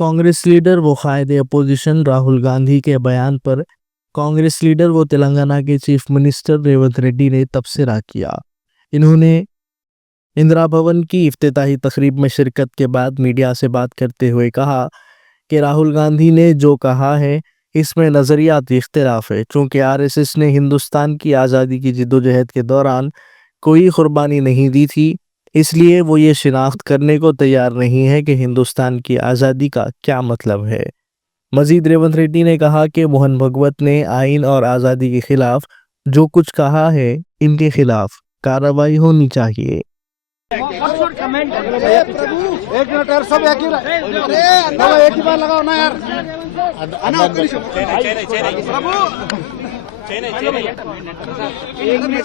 Congress leader व कायदे opposition Rahul Gandhi के बयान पर कांग्रेस लीडर व तेलंगाना के चीफ मिनिस्टर रेवंत रेड्डी ने तबसरा किया। इन्होंने इंदिरा भवन की इफ्तिताही तकरीब में शिरकत के बाद मीडिया से बात करते हुए कहा कि राहुल गांधी ने जो कहा है इसमें नज़रियाती इख्तिलाफ है। चूँकि आरएसएस ने हिंदुस्तान की आज़ादी की जिद्दोजहद के दौरान कोई कुर्बानी नहीं दी थी, इसलिए वो ये शिनाख्त करने को तैयार नहीं है कि हिंदुस्तान की आज़ादी का क्या मतलब है। मजीद रेवंत रेड्डी ने कहा कि मोहन भगवत ने आइन और आज़ादी के खिलाफ जो कुछ कहा है, इनके खिलाफ कार्रवाई होनी चाहिए। एक मिनट यार, सब एक ही बार लगाओ ना यार। एक मिनट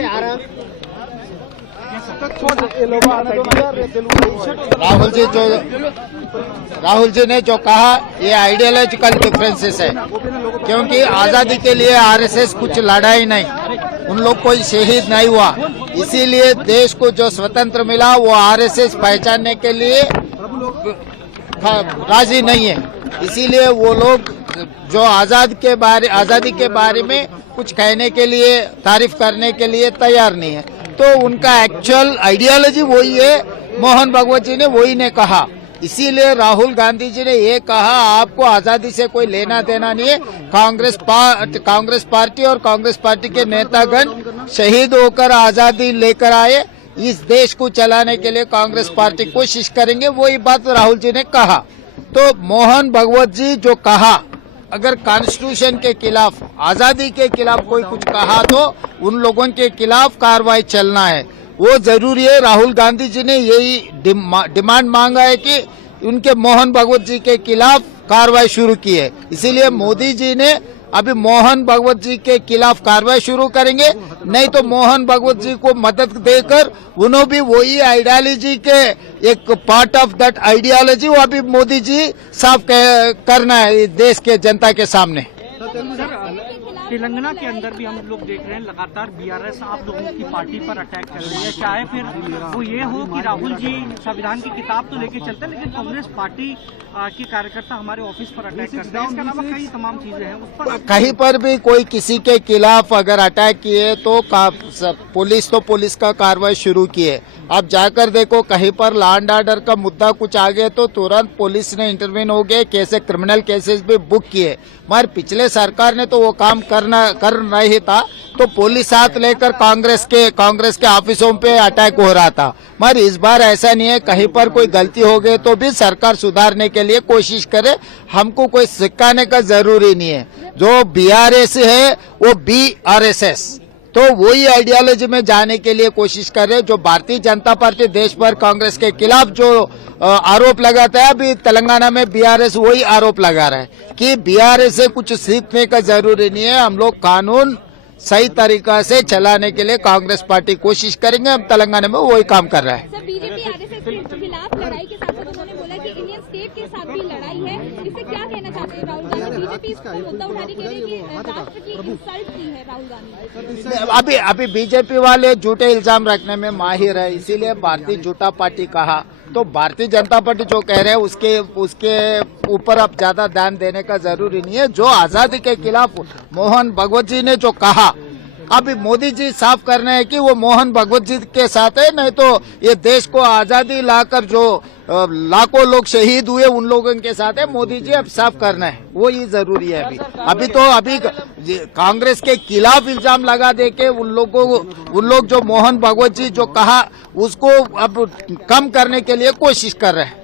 आराम राहुल जी ने जो कहा ये आइडियोलॉजिकल डिफरेंसेस है, क्योंकि आजादी के लिए आरएसएस कुछ लड़ा ही नहीं, उन लोग कोई शहीद नहीं हुआ, इसीलिए देश को जो स्वतंत्र मिला वो आरएसएस पहचानने के लिए राजी नहीं है। इसीलिए वो लोग जो आजादी के बारे में कुछ कहने के लिए, तारीफ करने के लिए तैयार नहीं है। तो उनका एक्चुअल आइडियोलॉजी वही है, मोहन भगवत जी ने वही ने कहा। इसीलिए राहुल गांधी जी ने ये कहा आपको आजादी से कोई लेना देना नहीं है। कांग्रेस पार्टी और कांग्रेस पार्टी के नेतागण शहीद होकर आजादी लेकर आए, इस देश को चलाने के लिए कांग्रेस पार्टी कोशिश करेंगे, वही बात राहुल जी ने कहा। तो मोहन भगवत जी जो कहा, अगर कॉन्स्टिट्यूशन के खिलाफ, आजादी के खिलाफ कोई कुछ कहा तो उन लोगों के खिलाफ कार्रवाई चलना है, वो जरूरी है। राहुल गांधी जी ने यही डिमांड मांगा है कि उनके मोहन भगवत जी के खिलाफ कार्रवाई शुरू की है। इसीलिए मोदी जी ने अभी मोहन भगवत जी के खिलाफ कार्रवाई शुरू करेंगे, नहीं तो मोहन भगवत जी को मदद देकर उन्होंने भी वही आइडियोलॉजी के एक पार्ट ऑफ दैट आइडियोलॉजी वो अभी मोदी जी साफ करना है देश के जनता के सामने। तेलंगाना के अंदर भी हम लोग देख रहे हैं लगातार बीआरएस आप लोगों की पार्टी पर अटैक कर रही है, चाहे फिर वो ये हो कि राहुल जी संविधान की किताब तो लेके चलते हैं, लेकिन कांग्रेस पार्टी के कार्यकर्ता हमारे ऑफिस पर अटैक करते हैं। इसके अलावा कई तमाम चीजें हैं, उस पर कहीं पर भी कोई किसी के खिलाफ अगर अटैक किए तो पुलिस का कार्रवाई शुरू किए। अब जाकर देखो कहीं पर लॉ एंड ऑर्डर का मुद्दा कुछ आ गया तो तुरंत पुलिस ने इंटरवीन हो गए, कैसे क्रिमिनल केसेस भी बुक किए। मगर पिछले सरकार ने तो वो काम कर नहीं था, तो पुलिस साथ लेकर कांग्रेस के ऑफिसों पे अटैक हो रहा था। मगर इस बार ऐसा नहीं है, कहीं पर कोई गलती हो गई तो भी सरकार सुधारने के लिए कोशिश करे, हमको कोई सिखाने का जरूरी नहीं है। जो बीआरएस है वो बीआरएसएस, तो वही आइडियोलॉजी में जाने के लिए कोशिश कर रहे। जो भारतीय जनता पार्टी देश भर कांग्रेस के खिलाफ जो आरोप लगाता है, अभी तेलंगाना में बीआरएस वही आरोप लगा रहा है कि बीआरएस से कुछ सीखने का जरूरी नहीं है, हम लोग कानून सही तरीका से चलाने के लिए कांग्रेस पार्टी कोशिश करेंगे। हम तेलंगाना में वही काम कर रहा है। सर, बीजेपी आरएसएस के खिलाफ लड़ाई के साथ उन्होंने बोला कि इंडियन स्टेट के साथ भी लड़ाई है, इससे क्या कहना चाहते हैं राहुल गांधी? बीजेपी इसको मुद्दा उठाने के लिए कि राष्ट्र की इंसल्ट की है राहुल गांधी। अभी बीजेपी वाले झूठे इल्जाम रखने में माहिर है, इसीलिए भारतीय जनता पार्टी कहा। तो भारतीय जनता पार्टी जो कह रहे हैं उसके ऊपर अब ज्यादा ध्यान देने का जरूरी नहीं है। जो आजादी के खिलाफ मोहन भगवत जी ने जो कहा, अभी मोदी जी साफ करना है कि वो मोहन भगवत जी के साथ है, नहीं तो ये देश को आजादी लाकर जो लाखों लोग शहीद हुए उन लोगों के साथ है। मोदी जी अब साफ करना है, वो ही जरूरी है। अभी कांग्रेस के खिलाफ इल्जाम लगा दे के उन लोग जो मोहन भगवत जी जो कहा उसको अब कम करने के लिए कोशिश कर रहे हैं।